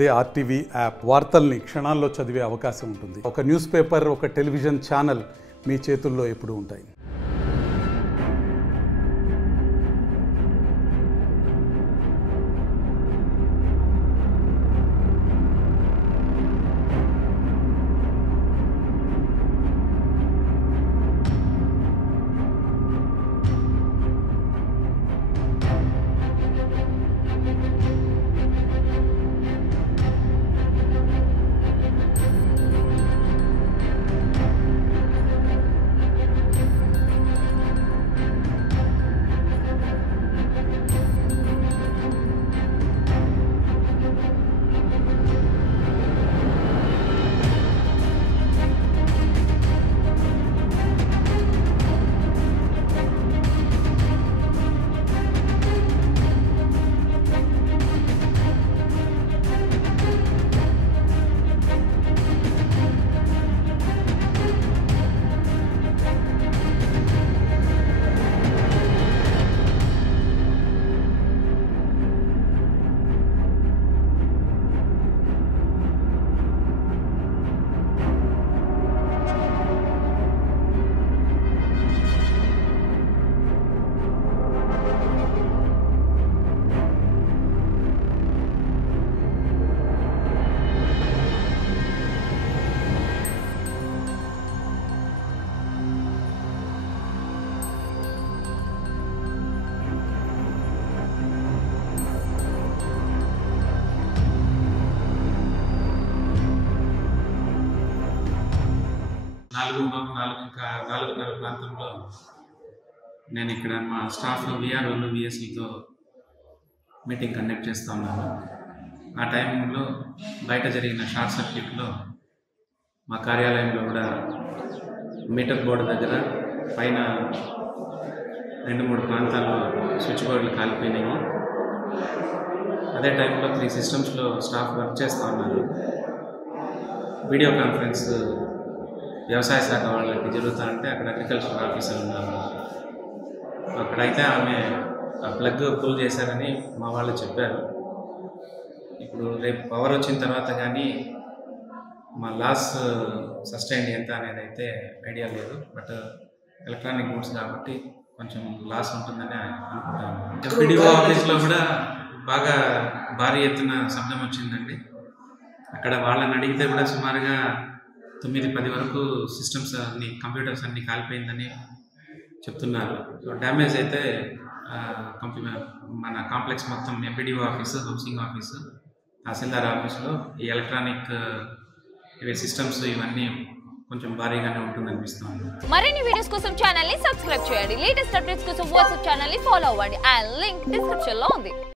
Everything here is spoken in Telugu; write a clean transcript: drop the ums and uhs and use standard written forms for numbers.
అదే ఆర్టీవీ యాప్ వార్తల్ని క్షణాల్లో చదివే అవకాశం ఉంటుంది. ఒక న్యూస్ పేపర్, ఒక టెలివిజన్ ఛానల్ మీ చేతుల్లో ఎప్పుడూ ఉంటాయి. నాలుగున్నర ప్రాంతంలో నేను ఇక్కడ మా స్టాఫ్ విఆర్ఓలు విఎస్ఈతో మీటింగ్ కండక్ట్ చేస్తూ ఉన్నాను. ఆ టైంలో బయట జరిగిన షార్ట్ సర్క్యూట్లో మా కార్యాలయంలో కూడా మీటర్ బోర్డు దగ్గర పైన 2-3 ప్రాంతాల్లో స్విచ్ బోర్డులు కాలిపోయినాయి. అదే టైంలో 3 సిస్టమ్స్లో స్టాఫ్ వర్క్ చేస్తూ ఉన్నారు. వీడియో కాన్ఫరెన్స్ వ్యవసాయ శాఖ వాళ్ళకి జరుగుతారంటే అక్కడ అగ్రికల్చర్ ఆఫీసర్ ఉన్నారు. అక్కడైతే ఆమె ప్లగ్ పుల్ చేశారని మా వాళ్ళు చెప్పారు. ఇప్పుడు రేపు పవర్ వచ్చిన తర్వాత కానీ మా లాస్ సస్టైన్ ఎంత అనేది అయితే ఐడియా లేదు. బట్ ఎలక్ట్రానిక్ గూడ్స్ కాబట్టి కొంచెం లాస్ ఉంటుందని అనుకుంటాను. పిడిఓ ఆఫీస్లో కూడా బాగా భారీ ఎత్తున శబ్దం వచ్చిందండి. అక్కడ వాళ్ళని అడిగితే కూడా సుమారుగా 9-10 వరకు సిస్టమ్స్ అన్ని కంప్యూటర్స్ అన్నీ కాలిపోయిందని చెప్తున్నారు. సో డ్యామేజ్ అయితే మన కాంప్లెక్స్ మొత్తం ఎంపీడీఓ ఆఫీసు, హౌసింగ్ ఆఫీసు, తహసీల్దార్ ఆఫీసులో ఈ ఎలక్ట్రానిక్ ఇవి సిస్టమ్స్ ఇవన్నీ కొంచెం భారీగానే ఉంటుందనిపిస్తుంది. మరిన్ని వీడియోస్ కోసం ఛానల్ ని సబ్స్క్రైబ్ చేయండి. లేటెస్ట్ అప్డేట్స్ కోసం వాట్సాప్ ఛానల్ ని ఫాలో అవ్వండి. ఆ లింక్ డిస్క్రిప్షన్ లో ఉంది.